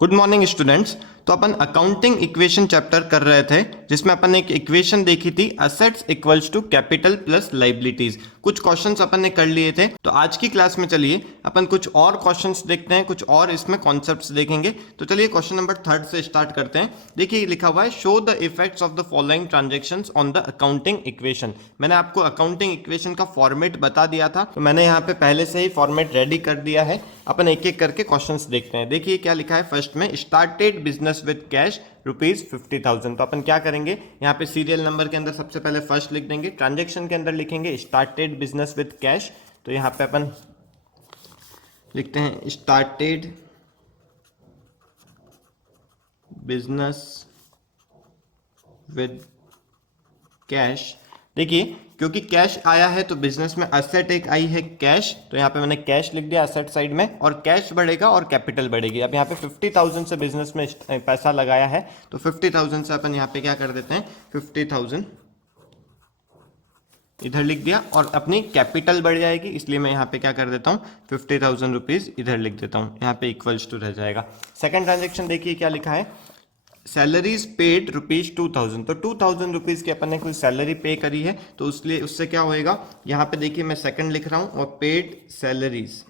Good morning students. तो अपन accounting equation chapter कर रहे थे जिसमें अपन ने एक इक्वेशन देखी थी assets equals to capital plus liabilities. कुछ क्वेश्चंस अपन ने कर लिए थे। तो आज की क्लास में चलिए अपन कुछ और क्वेश्चंस देखते हैं, कुछ और इसमें कॉन्सेप्ट्स देखेंगे। तो चलिए क्वेश्चन नंबर 3 से स्टार्ट करते हैं। देखिए लिखा हुआ है show the effects of the following transactions on the accounting equation. मैंने आपको अकाउंटिंग इक्वेशन का फॉर्मेट बता दिया था, तो मैंने यहाँ पे पहले से ही फॉर्मेट रेडी कर दिया है। अपन एक एक करके क्वेश्चंस देखते हैं। देखिए क्या लिखा है फर्स्ट में, स्टार्टेड बिजनेस विद कैश ₹50,000। तो अपन क्या करेंगे, यहाँ पे सीरियल नंबर के अंदर सबसे पहले फर्स्ट लिख देंगे, ट्रांजेक्शन के अंदर लिखेंगे स्टार्टेड बिजनेस विद कैश। तो यहाँ पे अपन लिखते हैं स्टार्टेड बिजनेस विद कैश। देखिए क्योंकि कैश आया है तो बिजनेस में असेट एक आई है कैश, तो यहाँ पे मैंने कैश लिख दिया असेट साइड में, और कैश बढ़ेगा और कैपिटल बढ़ेगी। अब यहाँ पे 50,000 से बिजनेस में पैसा लगाया है, तो 50,000 से अपन यहाँ पे क्या कर देते हैं, 50,000 इधर लिख दिया और अपनी कैपिटल बढ़ जाएगी, इसलिए मैं यहाँ पे क्या कर देता हूँ 50,000 रुपीज इधर लिख देता हूँ, यहाँ पे इक्वल्स टू रह जाएगा। सेकंड ट्रांजेक्शन देखिए क्या लिखा है, सैलरीज पेड ₹2,000। तो 2,000 रुपीज की अपन ने कोई सैलरी पे करी है, तो उसलिए उससे क्या होएगा, यहाँ पे देखिए मैं सेकंड लिख रहा हूं और पेड सैलरीज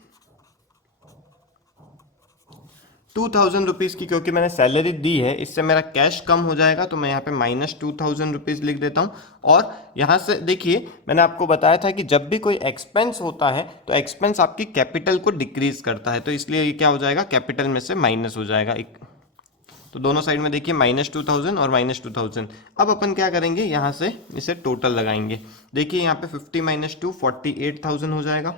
2,000 रुपीज की, क्योंकि मैंने सैलरी दी है, इससे मेरा कैश कम हो जाएगा, तो मैं यहाँ पे -2,000 रुपीज लिख देता हूँ। और यहाँ से देखिए मैंने आपको बताया था कि जब भी कोई एक्सपेंस होता है तो एक्सपेंस आपकी कैपिटल को डिक्रीज करता है, तो इसलिए ये क्या हो जाएगा, कैपिटल में से माइनस हो जाएगा। तो दोनों साइड में देखिए -2,000 और -2,000। अब अपन क्या करेंगे, यहाँ से इसे टोटल लगाएंगे। देखिए यहाँ पे 50 - 2 48,000 हो जाएगा,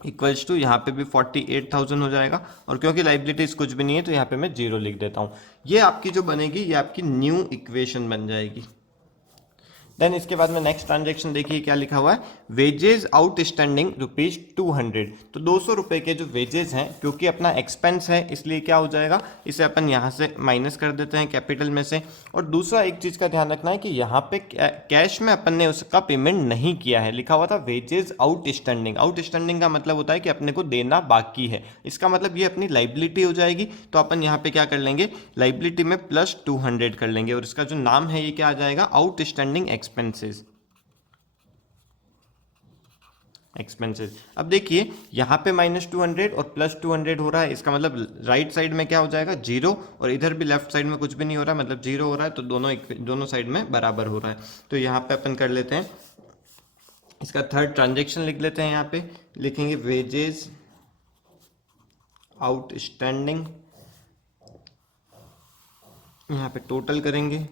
इक्वल्स टू यहाँ पे भी 48,000 हो जाएगा। और क्योंकि लाइबिलिटीज कुछ भी नहीं है तो यहाँ पे मैं 0 लिख देता हूँ। ये आपकी जो बनेगी ये आपकी न्यू इक्वेशन बन जाएगी। देन इसके बाद में नेक्स्ट ट्रांजेक्शन देखिए क्या लिखा हुआ है, वेजेज आउटस्टैंडिंग ₹200। तो 200 रुपए के जो वेजेज हैं, क्योंकि अपना एक्सपेंस है इसलिए क्या हो जाएगा, इसे अपन यहाँ से माइनस कर देते हैं कैपिटल में से। और दूसरा एक चीज का ध्यान रखना है कि यहाँ पे कैश में अपन ने उसका पेमेंट नहीं किया है, लिखा हुआ था वेजेज आउटस्टैंडिंग। आउटस्टैंडिंग का मतलब होता है कि अपने को देना बाकी है, इसका मतलब ये अपनी लाइबिलिटी हो जाएगी। तो अपन यहाँ पे क्या कर लेंगे, लाइबिलिटी में +200 कर लेंगे, और इसका जो नाम है ये क्या आ जाएगा, आउटस्टैंडिंग एक्सपेंसेस। अब देखिए यहाँ पे -200 और +200 हो रहा है, इसका मतलब राइट साइड में क्या हो जाएगा 0, और इधर भी लेफ्ट साइड में कुछ भी नहीं हो रहा, मतलब 0 हो रहा है, तो दोनों साइड में बराबर हो रहा है। तो यहाँ पे अपन कर लेते हैं, इसका थर्ड ट्रांजेक्शन लिख लेते हैं। यहाँ पे लिखेंगे वेजेस आउटस्टैंडिंग, यहाँ पे टोटल करेंगे,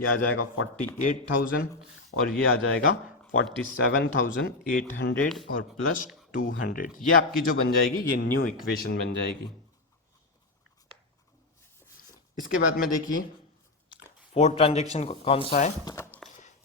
ये आ जाएगा 48,000 और ये आ जाएगा 47,800 और +200। ये आपकी जो बन जाएगी ये न्यू इक्वेशन बन जाएगी। इसके बाद में देखिए फोर्थ ट्रांजेक्शन कौन सा है,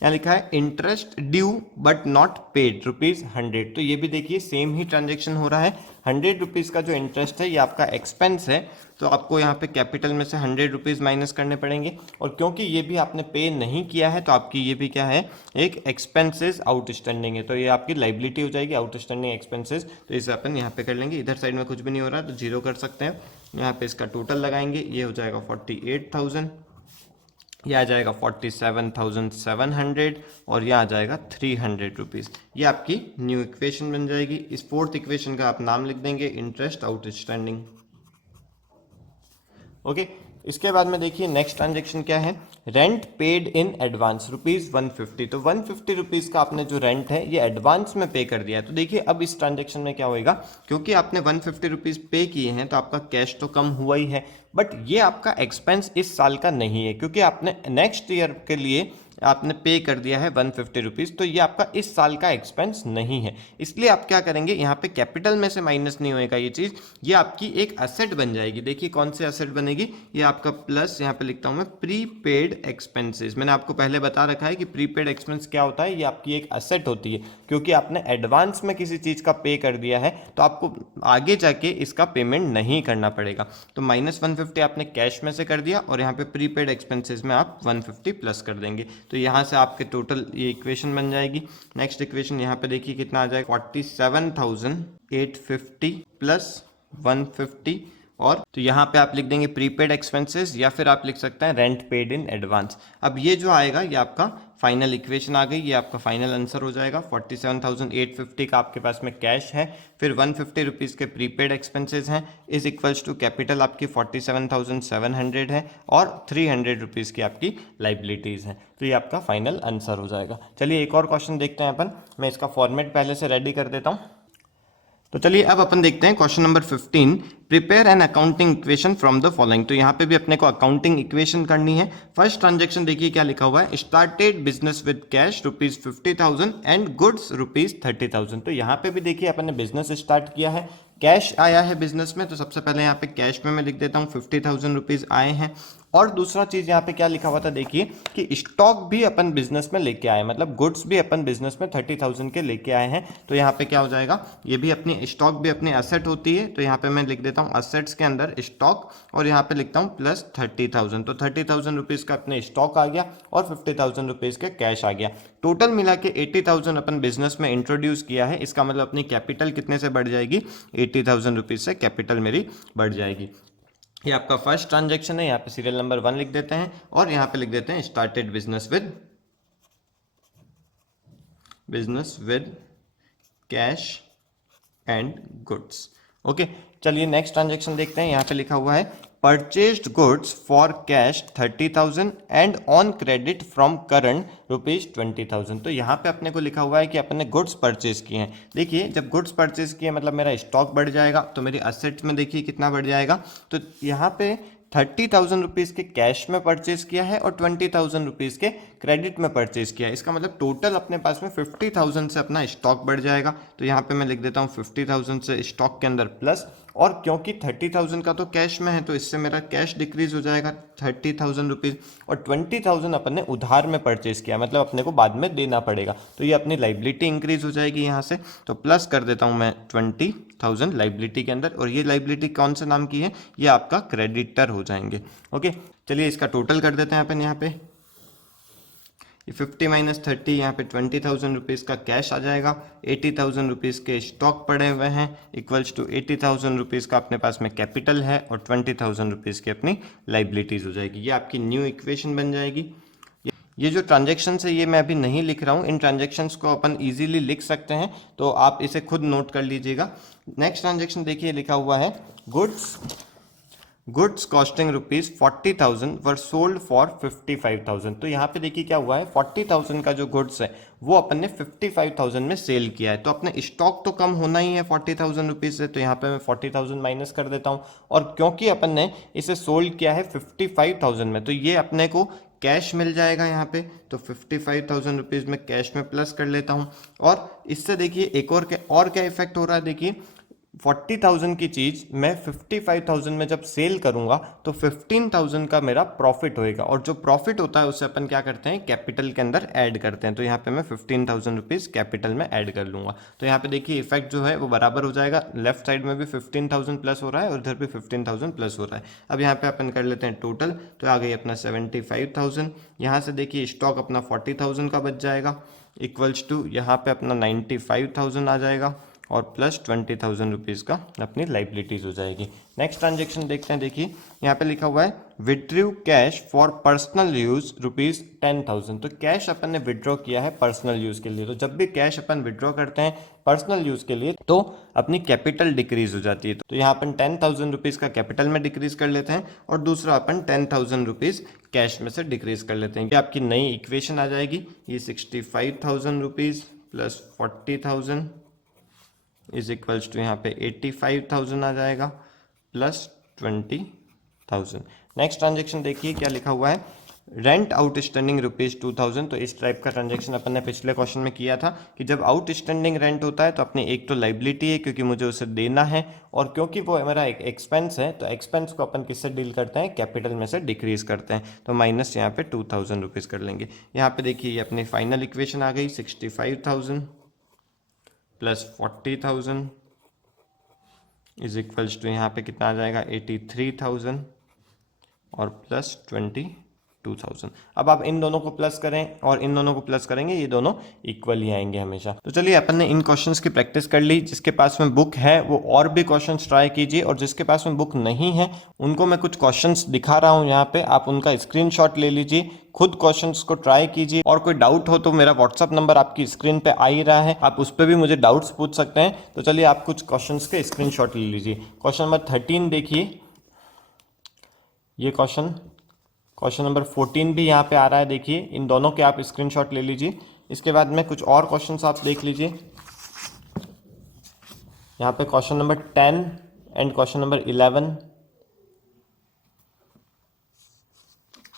यहाँ लिखा है interest due but not paid ₹100। तो ये भी देखिए सेम ही ट्रांजेक्शन हो रहा है। 100 रुपीज़ का जो इंटरेस्ट है ये आपका एक्सपेंस है, तो आपको यहाँ पे कैपिटल में से 100 रुपीज़ माइनस करने पड़ेंगे, और क्योंकि ये भी आपने पे नहीं किया है तो आपकी ये भी क्या है, एक एक्सपेंसेस आउटस्टैंडिंग है, तो ये आपकी लाइबिलिटी हो जाएगी आउटस्टैंडिंग एक्सपेंसेस। तो इसे अपन यहाँ पे कर लेंगे, इधर साइड में कुछ भी नहीं हो रहा तो 0 कर सकते हैं। यहाँ पे इसका टोटल लगाएंगे, ये हो जाएगा 48,000, ये आ जाएगा 47,700 और ये आ जाएगा 300 रुपीज़। ये आपकी न्यू इक्वेशन बन जाएगी। इस फोर्थ इक्वेशन का आप नाम लिख देंगे इंटरेस्ट आउटस्टैंडिंग। ओके, इसके बाद में देखिए नेक्स्ट ट्रांजेक्शन क्या है, रेंट पेड इन एडवांस ₹150। तो 150 रुपीज़ का आपने जो रेंट है ये एडवांस में पे कर दिया है। तो देखिए अब इस ट्रांजेक्शन में क्या होएगा, क्योंकि आपने 150 रुपीज़ पे किए हैं तो आपका कैश तो कम हुआ ही है, बट ये आपका एक्सपेंस इस साल का नहीं है, क्योंकि आपने नेक्स्ट ईयर के लिए आपने पे कर दिया है 150 रुपीज़, तो ये आपका इस साल का एक्सपेंस नहीं है। इसलिए आप क्या करेंगे, यहाँ पे कैपिटल में से माइनस नहीं होएगा ये चीज़, ये आपकी एक असेट बन जाएगी। देखिए कौन से असेट बनेगी, ये आपका प्लस, यहाँ पे लिखता हूँ मैं प्रीपेड एक्सपेंसेस। मैंने आपको पहले बता रखा है कि प्रीपेड एक्सपेंस क्या होता है, ये आपकी एक असेट होती है, क्योंकि आपने एडवांस में किसी चीज़ का पे कर दिया है तो आपको आगे जाके इसका पेमेंट नहीं करना पड़ेगा। तो -150 आपने कैश में से कर दिया, और यहाँ पे प्रीपेड एक्सपेंसेस में आप 150 प्लस कर देंगे, तो यहाँ से आपके टोटल ये इक्वेशन बन जाएगी। नेक्स्ट इक्वेशन यहाँ पे देखिए कितना आ जाएगा, 47,850 प्लस 150 और तो यहाँ पे आप लिख देंगे प्रीपेड एक्सपेंसेस या फिर आप लिख सकते हैं रेंट पेड इन एडवांस। अब ये जो आएगा ये आपका फाइनल इक्वेशन आ गई, ये आपका फाइनल आंसर हो जाएगा। 47,850 का आपके पास में कैश है, फिर 150 रुपीज़ के प्रीपेड एक्सपेंसेस हैं, इज इक्वल्स टू कैपिटल आपकी 47,700 है और 300 रुपीज़ की आपकी लाइबिलिटीज़ हैं। तो ये आपका फाइनल आंसर हो जाएगा। चलिए एक और क्वेश्चन देखते हैं अपन, मैं इसका फॉर्मेट पहले से रेडी कर देता हूँ। तो चलिए अब अपन देखते हैं question number 15, prepare an accounting equation from the following. तो यहाँ पे भी अपने को अकाउंटिंग इक्वेशन करनी है। फर्स्ट ट्रांजेक्शन देखिए क्या लिखा हुआ है, started business with cash ₹50,000 and goods ₹30,000। तो यहाँ पे भी देखिए अपन ने बिजनेस स्टार्ट किया है, कैश आया है बिजनेस में, तो सबसे पहले यहाँ पे कैश में मैं लिख देता हूँ 50,000 रुपीज़ आए हैं। और दूसरा चीज़ यहाँ पे क्या लिखा हुआ था देखिए कि स्टॉक भी अपन बिजनेस में लेके आए, मतलब गुड्स भी अपन बिजनेस में 30,000 के लेके आए हैं। तो यहाँ पे क्या हो जाएगा, ये भी अपनी स्टॉक भी अपनी असेट होती है, तो यहाँ पे मैं लिख देता हूँ असेट्स के अंदर स्टॉक और यहाँ पे लिखता हूँ प्लस 30,000। तो 30,000 रुपीज़ का अपने स्टॉक आ गया और 50,000 रुपीज़ का कैश आ गया। टोटल मिला के 80,000 अपन बिजनेस में इंट्रोड्यूस किया है। इसका मतलब अपनी कैपिटल कितने से बढ़ जाएगी, 80,000 रुपीज़ से कैपिटल मेरी बढ़ जाएगी। ये आपका फर्स्ट ट्रांजैक्शन है, यहाँ पे सीरियल नंबर 1 लिख देते हैं और यहाँ पे लिख देते हैं started business with cash and goods. Okay, चलिए नेक्स्ट ट्रांजैक्शन देखते हैं। यहाँ पे लिखा हुआ है purchased goods for cash 30,000 and on credit from current ₹20,000। तो यहाँ पे अपने को लिखा हुआ है कि अपन ने गुड्स परचेज किए हैं। देखिए जब गुड्स परचेज किए मतलब मेरा स्टॉक बढ़ जाएगा, तो मेरी असेट्स में देखिए कितना बढ़ जाएगा। तो यहाँ पे 30,000 रुपीज़ के कैश में परचेज किया है और 20,000 रुपीज़ के क्रेडिट में परचेज किया है। इसका मतलब टोटल अपने पास में 50,000 से अपना स्टॉक बढ़ जाएगा। तो यहाँ पे मैं लिख देता हूँ 50,000 से स्टॉक के अंदर प्लस, और क्योंकि 30,000 का तो कैश में है तो इससे मेरा कैश डिक्रीज हो जाएगा 30,000 रुपीज़, और 20,000 अपन ने उधार में परचेज किया, मतलब अपने को बाद में देना पड़ेगा, तो ये अपनी लाइबिलिटी इंक्रीज हो जाएगी यहाँ से। तो प्लस कर देता हूँ मैं 20,000 लाइबिलिटी के अंदर, और ये लाइबिलिटी कौन से नाम की है, ये आपका क्रेडिटर हो जाएंगे। ओके, चलिए इसका टोटल कर देते हैं अपन यहाँ पे। 50 माइनस 30, यहाँ पे 20,000 रुपीज़ का कैश आ जाएगा, 80,000 रुपीज़ के स्टॉक पड़े हुए हैं, इक्वल्स टू 80,000 रुपीज़ का अपने पास में कैपिटल है और 20,000 रुपीज़ की अपनी लाइबिलिटीज़ हो जाएगी। ये आपकी न्यू इक्वेशन बन जाएगी। ये जो ट्रांजेक्शन्स है ये मैं अभी नहीं लिख रहा हूँ, इन ट्रांजेक्शन्स को अपन इजीली लिख सकते हैं, तो आप इसे खुद नोट कर लीजिएगा। नेक्स्ट ट्रांजेक्शन देखिए लिखा हुआ है goods costing ₹40,000 were sold for 55,000। तो यहाँ पे देखिए क्या हुआ है, 40,000 का जो गुड्स है वो अपन ने 55,000 में सेल किया है, तो अपने स्टॉक तो कम होना ही है 40,000 रुपीज़ से, तो यहाँ पे मैं 40,000 माइनस कर देता हूँ। और क्योंकि अपन ने इसे सोल्ड किया है 55,000 में, तो ये अपने को कैश मिल जाएगा यहाँ पे, तो 55,000 रुपीज़ में कैश में प्लस कर लेता हूँ। और इससे देखिए एक और क्या इफेक्ट हो रहा है, देखिए 40,000 की चीज़ मैं 55,000 में जब सेल करूंगा तो 15,000 का मेरा प्रॉफिट होएगा, और जो प्रॉफिट होता है उसे अपन क्या करते हैं, कैपिटल के अंदर ऐड करते हैं। तो यहाँ पे मैं 15,000 रुपीज़ कैपिटल में ऐड कर लूँगा। तो यहाँ पे देखिए इफेक्ट जो है वो बराबर हो जाएगा, लेफ्ट साइड में भी 15,000 प्लस हो रहा है और इधर भी 15,000 प्लस हो रहा है। अब यहाँ पे अपन कर लेते हैं टोटल, तो आ गई अपना 75,000। यहाँ से देखिए स्टॉक अपना 40,000 का बच जाएगा, इक्वल्स टू यहाँ पे अपना 95,000 आ जाएगा और प्लस 20,000 रुपीज़ का अपनी लाइबिलिटीज़ हो जाएगी। नेक्स्ट ट्रांजेक्शन देखते हैं। देखिए यहाँ पे लिखा हुआ है withdrew cash for personal use ₹10,000। तो कैश अपन ने विड्रॉ किया है पर्सनल यूज़ के लिए। तो जब भी कैश अपन विड्रॉ करते हैं पर्सनल यूज़ के लिए तो अपनी कैपिटल डिक्रीज हो जाती है। तो यहाँ अपन 10,000 रुपीज़ का कैपिटल में डिक्रीज कर लेते हैं और दूसरा अपन 10,000 रुपीज़ कैश में से डिक्रीज कर लेते हैं। ये आपकी नई इक्वेशन आ जाएगी। ये 65,000 rupees plus 40,000 is equals to यहाँ पे 85,000 आ जाएगा प्लस 20,000। नेक्स्ट ट्रांजेक्शन देखिए क्या लिखा हुआ है, रेंट आउटस्टैंडिंग ₹2,000। तो इस टाइप का ट्रांजेक्शन अपन ने पिछले क्वेश्चन में किया था कि जब आउटस्टैंडिंग रेंट होता है तो अपनी एक तो लाइबिलिटी है क्योंकि मुझे उसे देना है, और क्योंकि वो मेरा एक एक्सपेंस है तो एक्सपेंस को अपन किससे डील करते हैं, कैपिटल में से डिक्रीज करते हैं। तो माइनस यहाँ पे 2,000 रुपीज़ कर लेंगे। यहाँ पे देखिए ये अपनी फाइनल इक्वेशन आ गई, 65,000 प्लस 40,000 इज इक्वल्स टू यहाँ पे कितना आ जाएगा 83,000 और प्लस 20,000। 2000। अब आप इन दोनों को प्लस करें और इन दोनों को प्लस करेंगे, ये दोनों इक्वल ही आएंगे हमेशा। तो चलिए अपन ने इन क्वेश्चंस की प्रैक्टिस कर ली। जिसके पास में बुक है वो और भी क्वेश्चंस ट्राई कीजिए, और जिसके पास में बुक नहीं है उनको मैं कुछ क्वेश्चंस दिखा रहा हूँ यहाँ पे, आप उनका स्क्रीनशॉट ले लीजिए, खुद क्वेश्चंस को ट्राई कीजिए, और कोई डाउट हो तो मेरा व्हाट्सअप नंबर आपकी स्क्रीन पे आ ही रहा है, आप उस पर भी मुझे डाउट्स पूछ सकते हैं। तो चलिए आप कुछ क्वेश्चंस के स्क्रीनशॉट ले लीजिए। क्वेश्चन नंबर 13 देखिए, ये क्वेश्चन नंबर 14 भी यहाँ पे आ रहा है, देखिए इन दोनों के आप स्क्रीनशॉट ले लीजिए। इसके बाद में कुछ और क्वेश्चंस आप देख लीजिए, यहाँ पे question number 10 and question number 11,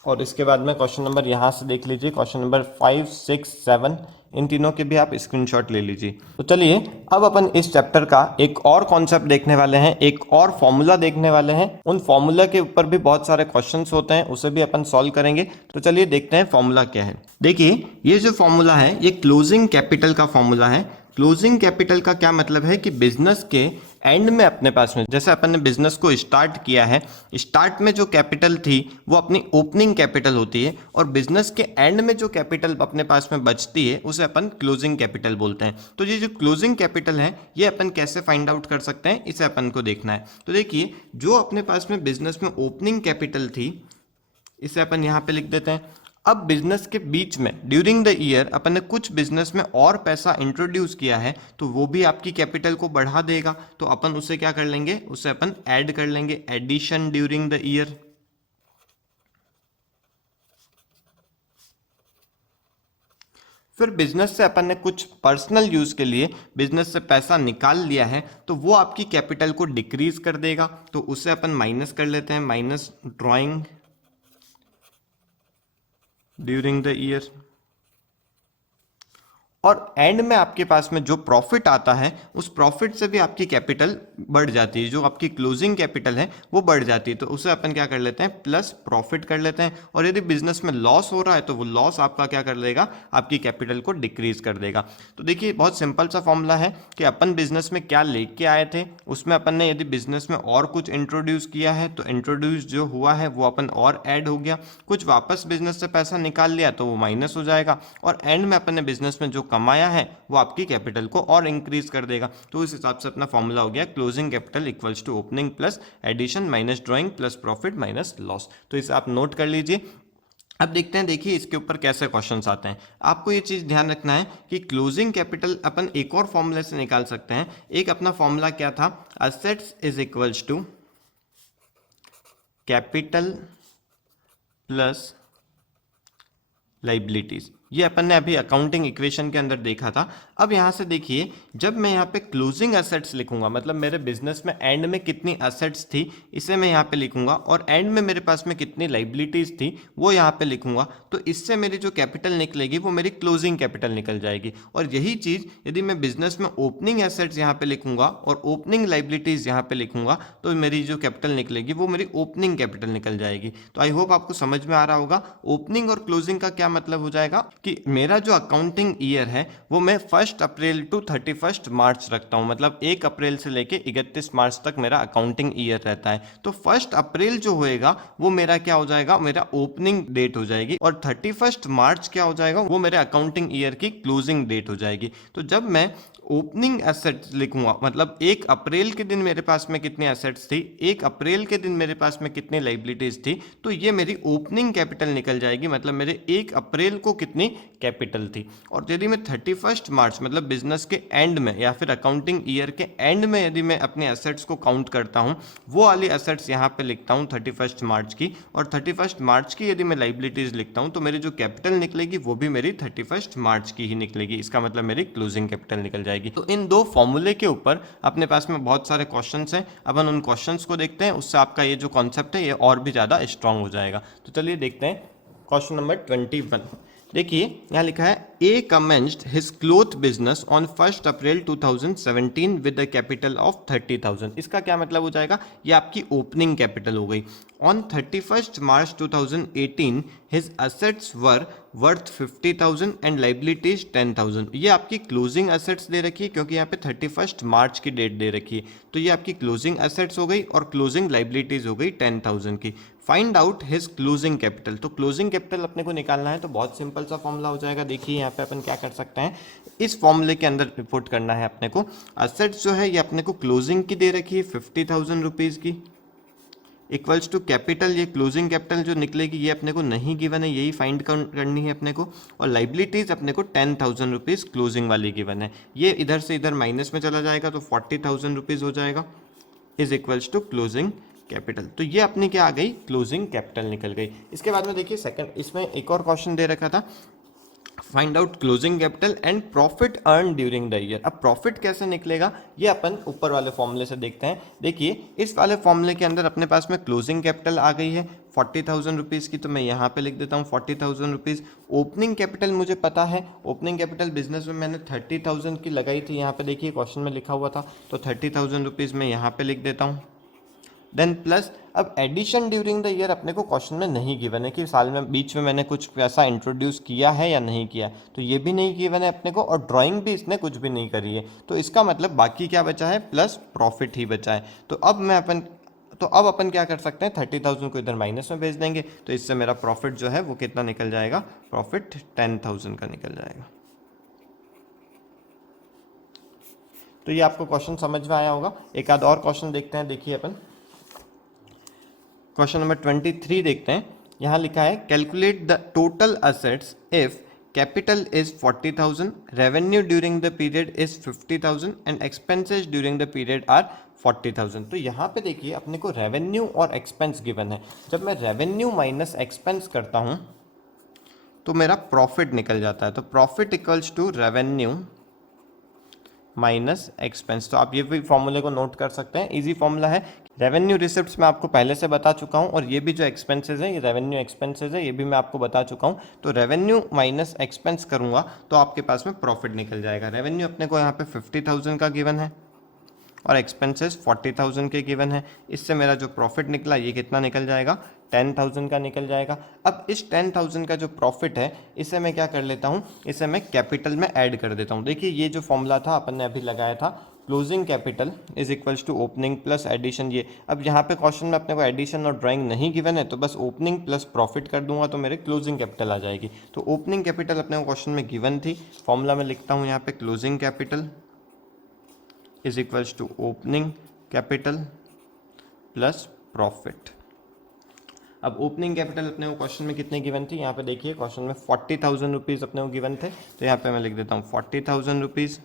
और इसके बाद में क्वेश्चन नंबर यहाँ से देख लीजिए, क्वेश्चन नंबर 5, 6, 7, इन तीनों के भी आप स्क्रीनशॉट ले लीजिए। तो चलिए अब अपन इस चैप्टर का एक और कॉन्सेप्ट देखने वाले हैं, एक और फॉर्मूला देखने वाले हैं। उन फॉर्मूला के ऊपर भी बहुत सारे क्वेश्चंस होते हैं, उसे भी अपन सॉल्व करेंगे। तो चलिए देखते हैं फॉर्मूला क्या है। देखिए ये जो फॉर्मूला है ये क्लोजिंग कैपिटल का फॉर्मूला है। क्लोजिंग कैपिटल का क्या मतलब है कि बिजनेस के एंड में अपने पास में, जैसे अपन ने बिजनेस को स्टार्ट किया है, स्टार्ट में जो कैपिटल थी वो अपनी ओपनिंग कैपिटल होती है, और बिजनेस के एंड में जो कैपिटल अपने पास में बचती है उसे अपन क्लोजिंग कैपिटल बोलते हैं। तो ये जो क्लोजिंग कैपिटल है ये अपन कैसे फाइंड आउट कर सकते हैं, इसे अपन को देखना है। तो देखिए जो अपने पास में बिजनेस में ओपनिंग कैपिटल थी, इसे अपन यहाँ पे लिख देते हैं। अब बिजनेस के बीच में ड्यूरिंग द ईयर अपन ने कुछ बिजनेस में और पैसा इंट्रोड्यूस किया है, तो वो भी आपकी कैपिटल को बढ़ा देगा। तो अपन उसे क्या कर लेंगे, उसे अपन ऐड कर लेंगे, एडिशन ड्यूरिंग द ईयर। फिर बिजनेस से अपन ने कुछ पर्सनल यूज के लिए बिजनेस से पैसा निकाल लिया है, तो वो आपकी कैपिटल को डिक्रीज कर देगा। तो उसे अपन माइनस कर लेते हैं, minus drawing during the year. और एंड में आपके पास में जो प्रॉफिट आता है उस प्रॉफिट से भी आपकी कैपिटल बढ़ जाती है, जो आपकी क्लोजिंग कैपिटल है वो बढ़ जाती है। तो उसे अपन क्या कर लेते हैं, प्लस प्रॉफिट कर लेते हैं। और यदि बिजनेस में लॉस हो रहा है तो वो लॉस आपका क्या कर देगा, आपकी कैपिटल को डिक्रीज कर देगा। तो देखिए बहुत सिंपल सा फॉर्मूला है कि अपन बिजनेस में क्या लेके आए थे, उसमें अपन ने यदि बिजनेस में और कुछ इंट्रोड्यूस किया है तो इंट्रोड्यूस जो हुआ है वो अपन और ऐड हो गया, कुछ वापस बिजनेस से पैसा निकाल लिया तो वो माइनस हो जाएगा, और एंड में अपन ने बिजनेस में जो कमाया है वो आपकी कैपिटल को और इंक्रीज कर देगा। तो इस हिसाब से अपना फॉर्मूला हो गया closing capital equals to opening plus addition minus drawing plus profit minus loss. तो इसे आप नोट कर लीजिए। अब देखते हैं, देखिए इसके ऊपर कैसे क्वेश्चंस आते हैं। आपको ये चीज ध्यान रखना है कि क्लोजिंग कैपिटल अपन एक और फॉर्मूले से निकाल सकते हैं। एक अपना फॉर्मूला क्या था, assets is equals to capital plus liabilities. ये अपन ने अभी अकाउंटिंग इक्वेशन के अंदर देखा था। अब यहाँ से देखिए, जब मैं यहाँ पे क्लोजिंग एसेट्स लिखूंगा, मतलब मेरे बिजनेस में एंड में कितनी एसेट्स थी इसे मैं यहाँ पे लिखूंगा, और एंड में मेरे पास में कितनी लाइबिलिटीज थी वो यहाँ पे लिखूंगा। तो इससे मेरी जो कैपिटल निकलेगी वो मेरी क्लोजिंग कैपिटल निकल जाएगी। और यही चीज यदि मैं बिजनेस में ओपनिंग एसेट्स यहाँ पे लिखूंगा और ओपनिंग लाइबिलिटीज यहाँ पे लिखूंगा तो मेरी जो कैपिटल निकलेगी वो मेरी ओपनिंग कैपिटल निकल जाएगी। तो आई होप आपको समझ में आ रहा होगा। ओपनिंग और क्लोजिंग का क्या मतलब हो जाएगा कि मेरा जो अकाउंटिंग ईयर है वो मैं 1 अप्रैल टू 31 मार्च रखता हूं, मतलब 1 अप्रैल से लेके 31 मार्च तक मेरा अकाउंटिंग ईयर रहता है। तो 1 अप्रैल जो होएगा वो मेरा क्या हो जाएगा, मेरा ओपनिंग डेट हो जाएगी, और 31 मार्च क्या हो जाएगा, वो मेरे अकाउंटिंग ईयर की क्लोजिंग डेट हो जाएगी। तो जब मैं ओपनिंग एसेट्स लिखूंगा, मतलब 1 अप्रैल के दिन मेरे पास में कितनी एसेट्स थी, 1 अप्रैल के दिन मेरे पास में कितनी लाइबिलिटीज थी, तो ये मेरी ओपनिंग कैपिटल निकल जाएगी, मतलब मेरे 1 अप्रैल को कितनी कैपिटल थी। और यदि मैं 31 मार्च मतलब बिजनेस के एंड में या फिर अकाउंटिंग ईयर के एंड में यदि मैं अपने एसेट्स को काउंट करता हूं, वो वाली एसेट्स यहाँ पे लिखता हूं 31 मार्च की, और 31 मार्च की यदि मैं लाइबिलिटीज लिखता हूं तो मेरी जो कैपिटल निकलेगी वो भी मेरी 31 मार्च की ही निकलेगी। इसका मतलब मेरी क्लोजिंग कैपिटल निकल जाएगी। तो इन दो फॉर्मूले के ऊपर अपने पास में बहुत सारे क्वेश्चंस हैं। अपन उन क्वेश्चंस को देखते हैं, उससे आपका ये जो कॉन्सेप्ट है ये और भी ज़्यादा स्ट्रांग हो जाएगा। तो चलिए देखते हैं क्वेश्चन नंबर 21। देखिए यहाँ लिखा है A commenced his cloth business on 1st April 2017 with a capital of 30,000। इसका क्या मतलब हो जाएगा, ये आपकी ओपनिंग कैपिटल हो गई। On 31st March 2018 his assets were worth 50,000 and liabilities 10,000। ये आपकी क्लोजिंग एसेट्स दे रखी है क्योंकि यहाँ पे 31 मार्च की डेट दे रखी है, तो ये आपकी क्लोजिंग एसेट्स हो गई और क्लोजिंग लाइबिलिटीज हो गई 10,000 की। Find out his closing capital, तो क्लोजिंग कैपिटल अपने को निकालना है, तो बहुत सिंपल सा फॉर्मूला हो जाएगा। देखिए यहाँ पे अपन क्या कर सकते हैं, इस फॉर्मूले के अंदर रिपोर्ट करना है अपने को। एसेट्स जो है ये अपने को क्लोजिंग की दे रखी है 50,000 रुपीज़ की, इक्वल्स टू कैपिटल, ये क्लोजिंग कैपिटल जो निकलेगी ये अपने को नहीं गिवन है, यही फाइंड करनी है अपने को। और लाइबिलिटीज अपने को 10,000 रुपीज़ क्लोजिंग वाली गिवन है, ये इधर से इधर माइनस में चला जाएगा तो 40,000 रुपीज़ हो जाएगा, is equals to closing capital. तो ये अपनी क्या आ गई, क्लोजिंग कैपिटल निकल गई। इसके बाद में देखिए सेकंड, इसमें एक और क्वेश्चन दे रखा था, find out closing capital and profit earn during the year. अब प्रॉफिट कैसे निकलेगा ये अपन ऊपर वाले फॉर्मूले से देखते हैं। देखिए इस वाले फॉर्मूले के अंदर अपने पास में क्लोजिंग कैपिटल आ गई है 40,000 रुपीज़ की, तो मैं यहाँ पे लिख देता हूँ 40,000 रुपीज़। ओपनिंग कैपिटल मुझे पता है, ओपनिंग कैपिटल बिजनेस में मैंने 30,000 की लगाई थी, यहाँ पे देखिए क्वेश्चन में लिखा हुआ था, तो 30,000 रुपीज़ मैं यहाँ पे लिख देता हूँ। देन प्लस, अब एडिशन ड्यूरिंग द ईयर अपने को क्वेश्चन में नहीं गिवन है कि साल में बीच में मैंने कुछ पैसा इंट्रोड्यूस किया है या नहीं किया, तो ये भी नहीं गिवन है अपने को, और ड्राइंग भी इसने कुछ भी नहीं करी है, तो इसका मतलब बाकी क्या बचा है, प्लस प्रॉफिट ही बचा है। तो अब अपन क्या कर सकते हैं, 30,000 को इधर माइनस में भेज देंगे, तो इससे मेरा प्रॉफिट जो है वो कितना निकल जाएगा, प्रॉफिट 10,000 का निकल जाएगा। तो ये आपको क्वेश्चन समझ में आया होगा। एक आध और क्वेश्चन देखते हैं, देखिए अपन क्वेश्चन नंबर 23 देखते हैं। यहाँ लिखा है calculate the total assets if capital is 40,000, revenue during the period is 50,000 and expenses during the period are 40,000। तो यहाँ पे देखिए अपने को रेवेन्यू और एक्सपेंस गिवन है। जब मैं रेवेन्यू माइनस एक्सपेंस करता हूँ तो मेरा प्रॉफिट निकल जाता है, तो profit equals to revenue minus expense. तो आप ये भी फॉर्मूले को नोट कर सकते हैं, इजी फॉर्मूला है। रेवेन्यू रिसिप्ट्स मैं आपको पहले से बता चुका हूँ, और ये भी जो एक्सपेंसेस है ये रेवेन्यू एक्सपेंसेस है, ये भी मैं आपको बता चुका हूँ। तो रेवेन्यू माइनस एक्सपेंस करूँगा तो आपके पास में प्रॉफिट निकल जाएगा। रेवेन्यू अपने को यहाँ पे 50,000 का गिवन है और एक्सपेंसेस 40,000 के गिवन है, इससे मेरा जो प्रॉफिट निकला ये कितना निकल जाएगा, 10,000 का निकल जाएगा। अब इस 10,000 का जो प्रॉफिट है इसे मैं क्या कर लेता हूँ, इसे मैं कैपिटल में ऐड कर देता हूँ। देखिए ये जो फॉर्मूला था अपन ने अभी लगाया था, closing capital is equals to opening plus addition. ये अब यहाँ पे क्वेश्चन में अपने को एडिशन और ड्राइंग नहीं गिवन है, तो बस ओपनिंग प्लस प्रॉफिट कर दूंगा तो मेरे क्लोजिंग कैपिटल आ जाएगी। तो ओपनिंग कैपिटल अपने को क्वेश्चन में गिवन थी, फॉर्मूला में लिखता हूँ यहाँ पे closing capital is equals to opening capital plus profit. अब ओपनिंग कैपिटल अपने को क्वेश्चन में कितने गिवन थी, यहाँ पे देखिए क्वेश्चन में 40,000 रुपीज़ अपने को गिवन थे, तो यहाँ पे मैं लिख देता हूँ 40,000 रुपीज़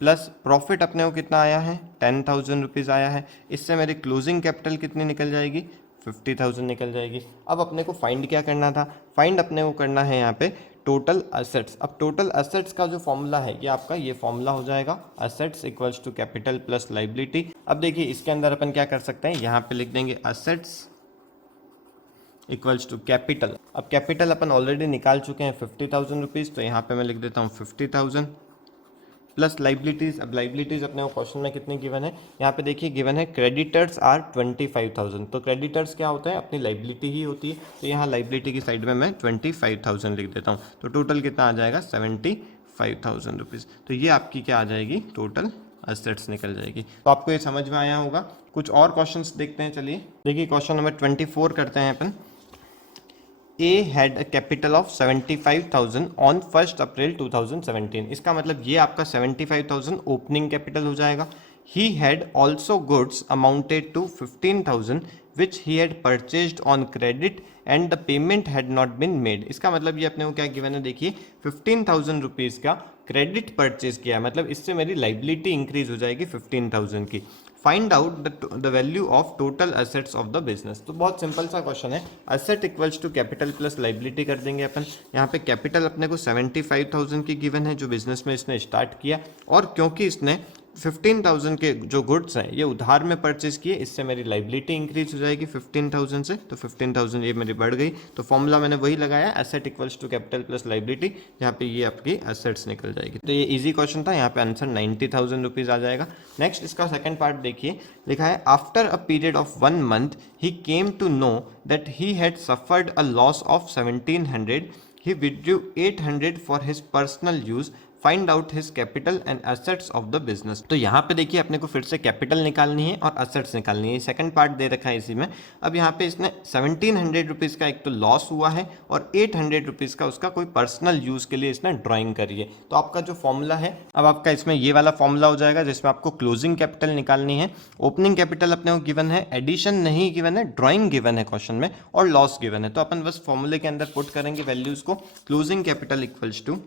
प्लस प्रॉफिट अपने को कितना आया है, 10,000 रुपीज़ आया है। इससे मेरी क्लोजिंग कैपिटल कितनी निकल जाएगी, 50,000 निकल जाएगी। अब अपने को फाइंड क्या करना था, फाइंड अपने को करना है यहाँ पे टोटल असेट्स। अब टोटल असेट्स का जो फॉर्मूला है ये आपका ये फॉर्मूला हो जाएगा, assets equals to capital plus liability. अब देखिए इसके अंदर अपन क्या कर सकते हैं, यहाँ पे लिख देंगे असेट्स इक्वल्स टू कैपिटल। अब कैपिटल अपन ऑलरेडी निकाल चुके हैं 50,000 रुपीज़, तो यहाँ पे मैं लिख देता हूँ 50,000 प्लस लाइबिलिटीज़। अब लाइबिलिटीज़ अपने को क्वेश्चन में कितने गिवन है, यहाँ पे देखिए गिवन है क्रेडिटर्स आर 25,000। तो क्रेडिटर्स क्या होता है, अपनी लाइबिलिटी ही होती है, तो यहाँ लाइबिलिटी की साइड में मैं 25,000 लिख देता हूँ। तो टोटल कितना आ जाएगा, 75,000 रुपीज़। तो ये आपकी क्या आ जाएगी, टोटल एसेट्स निकल जाएगी। तो आपको ये समझ में आया होगा। कुछ और क्वेश्चंस देखते हैं, चलिए देखिए क्वेश्चन नंबर 24 करते हैं अपन। A had a capital of 75,000 on 1st April 2017। इसका मतलब ये आपका 75,000 ओपनिंग कैपिटल हो जाएगा। He had also goods amounted to 15,000 which he had purchased on credit and the payment had not been made। इसका मतलब ये अपने को क्या गिवन है, देखिए 15,000 रुपीज़ का क्रेडिट परचेज किया है, मतलब इससे मेरी लाइबिलिटी इंक्रीज हो जाएगी 15,000 की। Find out the value of total assets of the business. तो बहुत सिंपल सा क्वेश्चन है, asset equals to capital plus liability कर देंगे अपन। यहाँ पे कैपिटल अपने को 75,000 की गिवन है जो बिजनेस में इसने स्टार्ट किया, और क्योंकि इसने 15,000 के जो गुड्स हैं ये उधार में परचेज किए, इससे मेरी लाइबिलिटी इंक्रीज हो जाएगी 15,000 से, तो 15,000 ये मेरी बढ़ गई। तो फॉर्मूला मैंने वही लगाया, asset equals to capital plus liability, जहाँ पे ये आपकी एसेट्स निकल जाएगी। तो ये इजी क्वेश्चन था, यहाँ पे आंसर 90,000 रुपीज़ आ जाएगा। नेक्स्ट इसका सेकंड पार्ट देखिए, लिखा है after a period of 1 month he came to know that he had suffered a loss of 1700, he withdrew 800 for his personal use, find out his capital and assets of the business. तो यहाँ पे देखिए अपने को फिर से capital निकालनी है और एसेट्स निकालनी है, सेकंड पार्ट दे रखा है इसी में। अब यहाँ पे इसने 1700 रुपीज़ का एक तो लॉस हुआ है और 800 रुपीज़ का उसका कोई पर्सनल यूज़ के लिए इसने ड्राइंग करी है। तो आपका जो फॉर्मूला है, अब आपका इसमें ये वाला फॉर्मूला हो जाएगा जिसमें आपको क्लोजिंग कैपिटल निकालनी है। ओपनिंग कैपिटल अपने को गिवन है, एडिशन नहीं गिवन है, ड्राइंग गिवन है क्वेश्चन में, और लॉस गिवन है। तो अपन बस फॉर्मूले के अंदर पुट करेंगे वैल्यूज़ को। Closing capital equals to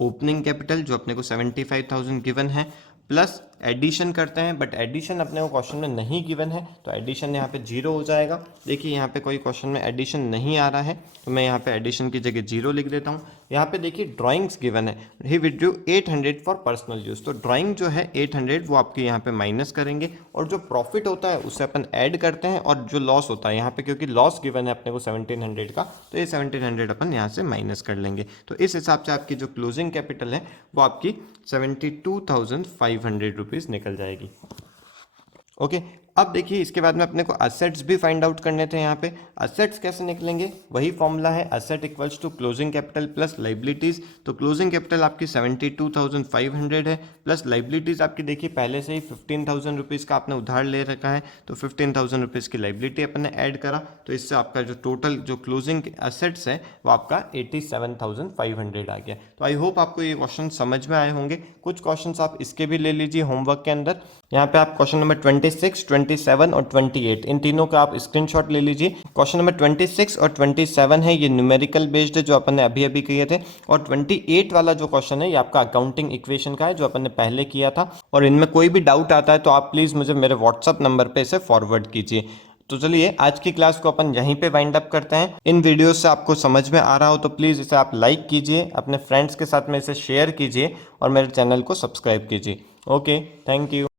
opening capital जो अपने को 75,000 गिवन है, प्लस एडिशन करते हैं, बट एडिशन अपने को क्वेश्चन में नहीं गिवन है, तो एडिशन यहाँ पे 0 हो जाएगा। देखिए यहाँ पे कोई क्वेश्चन में एडिशन नहीं आ रहा है, तो मैं यहाँ पे एडिशन की जगह 0 लिख देता हूँ। यहाँ पे देखिए ड्राइंग्स गिवन है, ही विड्रू 800 फॉर पर्सनल यूज़, तो ड्राइंग जो है 800 वो आपके यहाँ पे माइनस करेंगे, और जो प्रॉफिट होता है उससे अपन ऐड करते हैं, और जो लॉस होता है यहाँ पे क्योंकि लॉस गिवन है अपने को 1700 का, तो ये 1700 अपन यहाँ से माइनस कर लेंगे। तो इस हिसाब से आपकी जो क्लोजिंग कैपिटल है वो आपकी 72,500 रुपीज़ निकल जाएगी। ओके, अब देखिए इसके बाद में अपने को असेट्स भी फाइंड आउट करने थे। यहाँ पे असेट्स कैसे निकलेंगे, वही फॉर्मूला है, asset equals to closing capital plus liabilities. तो क्लोजिंग कैपिटल आपकी 72,500 है, प्लस लाइबिलिटीज़ आपकी देखिए पहले से ही 15,000 रुपीज़ का आपने उधार ले रखा है, तो 15,000 रुपीज़ की लाइबिलिटी अपन ने ऐड करा, तो इससे आपका जो टोटल जो क्लोजिंग असेट्स है वो आपका 87,500 आ गया। तो आई होप आपको ये क्वेश्चन समझ में आए होंगे। कुछ क्वेश्चन आप इसके भी ले लीजिए होमवर्क के अंदर। यहाँ पे आप क्वेश्चन नंबर 26, 27 और 28 इन तीनों का आप स्क्रीनशॉट ले लीजिए। क्वेश्चन नंबर 26 और 27 है ये न्यूमेरिकल बेस्ड है जो अपन ने अभी अभी किए थे, और 28 वाला जो क्वेश्चन है ये आपका अकाउंटिंग इक्वेशन का है जो अपन ने पहले किया था। और इनमें कोई भी डाउट आता है तो आप प्लीज़ मुझे मेरे व्हाट्सअप नंबर पे इसे फॉरवर्ड कीजिए। तो चलिए आज की क्लास को अपन यहीं पे वाइंड अप करते हैं। इन वीडियोस से आपको समझ में आ रहा हो तो प्लीज़ इसे आप लाइक कीजिए, अपने फ्रेंड्स के साथ में इसे शेयर कीजिए और मेरे चैनल को सब्सक्राइब कीजिए। Okay, thank you.